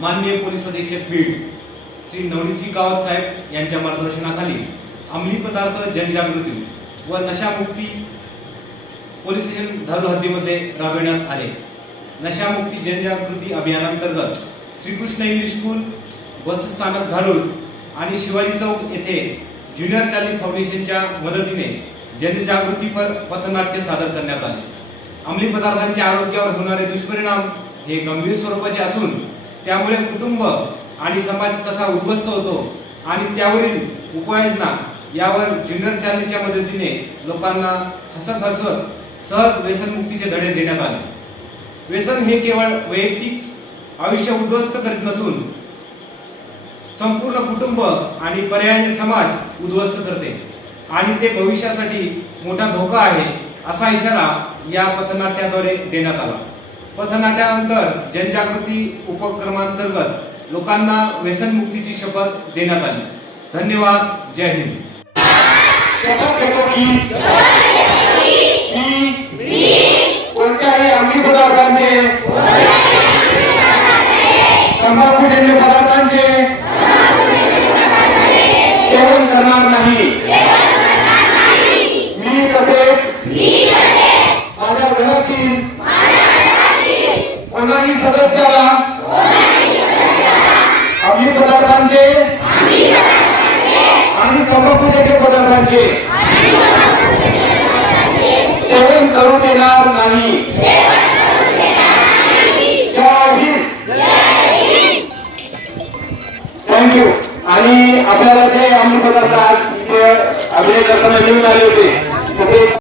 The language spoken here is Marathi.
माननीय पोलीस अधीक्षक बीड श्री नवनीतजी गावत साहेब यांच्या मार्गदर्शनाखाली अंमली पदार्थ जनजागृती व नशामुक्ती पोलीस स्टेशन धारू हद्दीमध्ये राबविण्यात आले. नशामुक्ती जनजागृती अभियानांतर्गत श्रीकृष्ण इंग्लिश स्कूल बसस्थानक घालून आणि शिवाजी चौक येथे ज्युनियर चार्ली फाउंडेशनच्या मदतीने जनजागृतीपर पथनाट्य सादर करण्यात आले. अंमली पदार्थांच्या आरोग्यावर होणारे दुष्परिणाम हे गंभीर स्वरूपाचे असून त्यामुळे कुटुंब आणि समाज कसा उद्ध्वस्त होतो आणि त्यावरील उपाययोजना यावर ज्युनियर चार्लीच्या मदतीने लोकांना हसत हसत सहज व्यसनमुक्तीचे धडे देण्यात आले. व्यसन हे केवळ वैयक्तिक आयुष्य उद्ध्वस्त करीत नसून संपूर्ण कुटुंब आणि पर्यायाने समाज उद्ध्वस्त करते. आणि ते भविष्यासाठी मोठा धोका आहे असा इशारा या पथनाट्याद्वारे देण्यात आला. पथनाट्यानंतर जनजागृती उपक्रमांतर्गत लोकांना व्यसनमुक्तीची शपथ देण्यात आली. धन्यवाद. जय हिंद शपथ घेतो की मी कोणत्याही अंमली पदार्थांचे तंबाखूजन्य पदार्थांचे सेवन करणार नाही. मी तसेच माझ्या घरातील कोणाही सदस्याला अंमली पदार्थांचे आणि तंबाखूचे पदार्थांचे सेवन करू देणार नाही. आणि आपल्याला जे अंमली पदार्थ आज अभिनय करताना घेऊन आले होते तर ते